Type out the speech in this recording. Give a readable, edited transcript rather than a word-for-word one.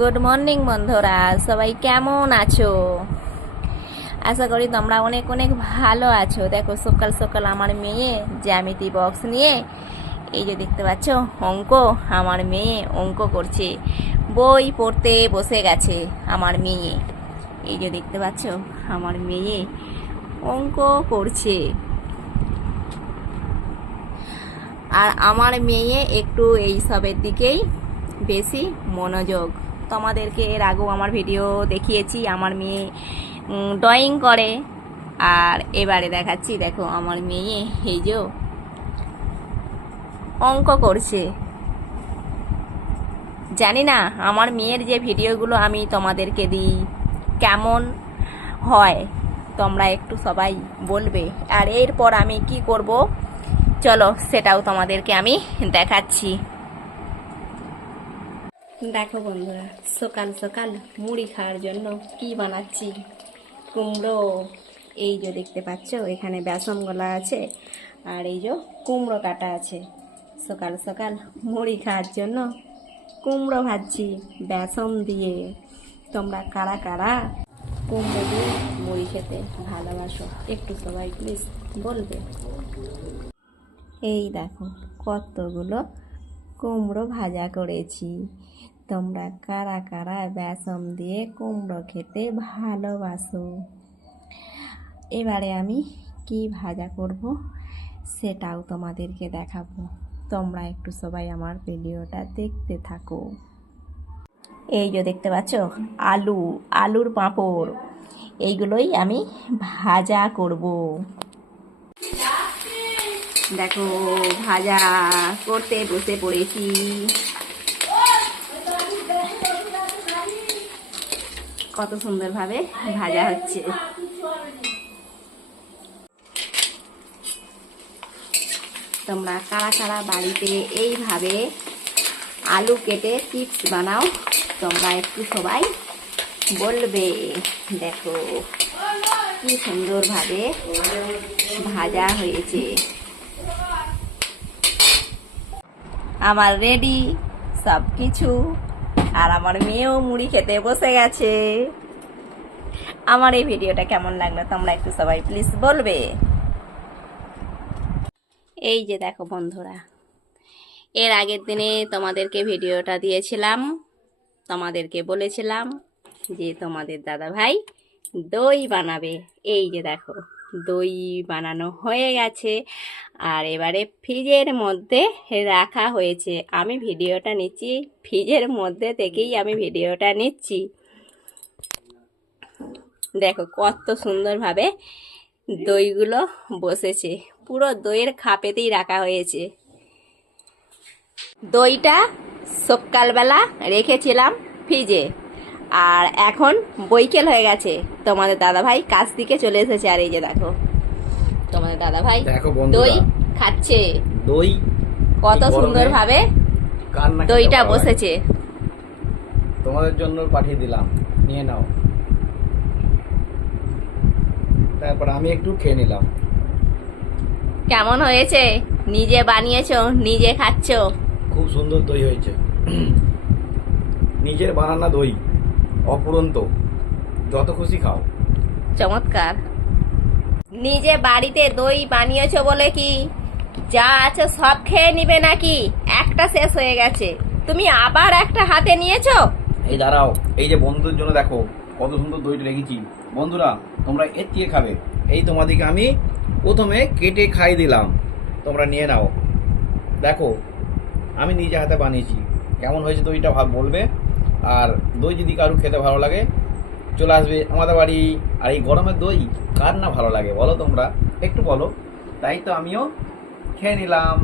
Good morning বন্ধুরা, সবাই কেমন আছো? আশা করি তোমরা অনেক অনেক ভালো আছো। দেখো সকাল সকাল আমার মেয়ে জ্যামিতি বক্স নিয়ে এই যে দেখতে পাচ্ছ অঙ্ক, আমার মেয়ে অঙ্ক করছে, বই পড়তে বসে গেছে আমার মেয়ে। এই যে দেখতে পাচ্ছ আমার মেয়ে অঙ্ক করছে। আর আমার মেয়ে একটু এই সবের দিকেই বেশি মনোযোগ। তোমাদেরকে এর আগেও আমার ভিডিও দেখিয়েছি, আমার মেয়ে ড্রয়িং করে। আর এবারে দেখাচ্ছি, দেখো আমার মেয়ে এই যে অঙ্ক করছে। জানি না আমার মেয়ের যে ভিডিওগুলো আমি তোমাদেরকে দিই কেমন হয়, তোমরা একটু সবাই বলবে। আর এরপর আমি কি করব চলো সেটাও তোমাদেরকে আমি দেখাচ্ছি। দেখো বন্ধুরা, সকাল সকাল মুড়ি খাওয়ার জন্য কি বানাচ্ছি, কুমড়ো। এই যে দেখতে পাচ্ছ এখানে বেসন গলা আছে, আর এই যে কুমড়ো কাটা আছে। সকাল সকাল মুড়ি খাওয়ার জন্য কুমড়ো ভাজছি বেসন দিয়ে। তোমরা কারা কারা কুমড়ো দিয়ে মুড়ি খেতে ভালোবাসো একটু সবাই প্লিজ বলবে। এই দেখো কতগুলো কুমড়ো ভাজা করেছি। তোমরা কারা কারা বেসন দিয়ে কুমড়ো খেতে ভালোবাসো? এবারে আমি কি ভাজা করব সেটাও তোমাদেরকে দেখাবো। তোমরা একটু সবাই আমার ভিডিওটা দেখতে থাকো। এই যে দেখতে পাচ্ছ আলুর পাঁপড়, এইগুলোই আমি ভাজা করব। দেখো ভাজা করতে বসে পড়েছি। কত সুন্দরভাবে ভাজা হচ্ছে। তোমরা কারা কারা বাড়িতে এইভাবে আলু কেটে চিপস বানাও? তোমরা একটু সবাই বলবে। দেখো কি সুন্দরভাবে ভাজা হয়েছে। আমার রেডি সব কিছু, আর আমার মেয়েও মুড়ি খেতে বসে গেছে। আমার এই ভিডিওটা কেমন লাগলো তোমরা একটু সবাই প্লিজ বলবে। এই যে দেখো বন্ধুরা, এর আগের দিনে তোমাদেরকে ভিডিওটা দিয়েছিলাম, তোমাদেরকে বলেছিলাম যে তোমাদের দাদা ভাই দই বানাবে। এই যে দেখো দই বানানো হয়ে গেছে, আর এবারে ফ্রিজের মধ্যে রাখা হয়েছে। আমি ভিডিওটা নিচ্ছি ফ্রিজের মধ্যে থেকেই, আমি ভিডিওটা নিচ্ছি। দেখো কত সুন্দরভাবে দইগুলো বসেছে, পুরো দইয়ের খাপেতেই রাখা হয়েছে। দইটা সকালবেলা রেখেছিলাম ফ্রিজে, আর এখন বৈকেল হয়ে গেছে, তোমাদের দাদাভাই কাছ থেকে চলে এসেছে। আর এই যে দেখো তোমাদের দাদাভাই দই খাচ্ছে। দই কত সুন্দর ভাবে দইটা বসেছে। তোমাদের জন্য পাঠিয়ে দিলাম, নিয়ে নাও। তারপর আমি একটু খেয়ে নিলাম। কেমন হয়েছে? নিজে বানিয়েছো, নিজে খাচ্ছো। খুব সুন্দর দই হয়েছে, নিজের বানানো দই, অপুরন্ত। যত খুশি খাও। চমৎকার। নিজে বাড়িতে দই বানিয়েছো বলে কি যা আছে সব খেয়ে নিবে নাকি? একটা শেষ হয়ে গেছে, তুমি আবার একটা হাতে নিয়েছো। এই দাঁড়াও, এই যে বন্ধুদের জন্য দেখো কত সুন্দর দইটা রেখেছি। বন্ধুরা তোমরা এর থেকে খাবে। এই তোমাদেরকে আমি প্রথমে কেটে খাই দিলাম, তোমরা নিয়ে নাও। দেখো আমি নিজে হাতে বানিয়েছি, কেমন হয়েছে দইটা বলবে। আর দই যদি কারো খেতে ভালো লাগে চলে আসবে আমাদের বাড়ি। আর এই গরমের দই কার না ভালো লাগে বলো? তোমরা একটু বলো। তাই তো আমিও খেয়ে নিলাম।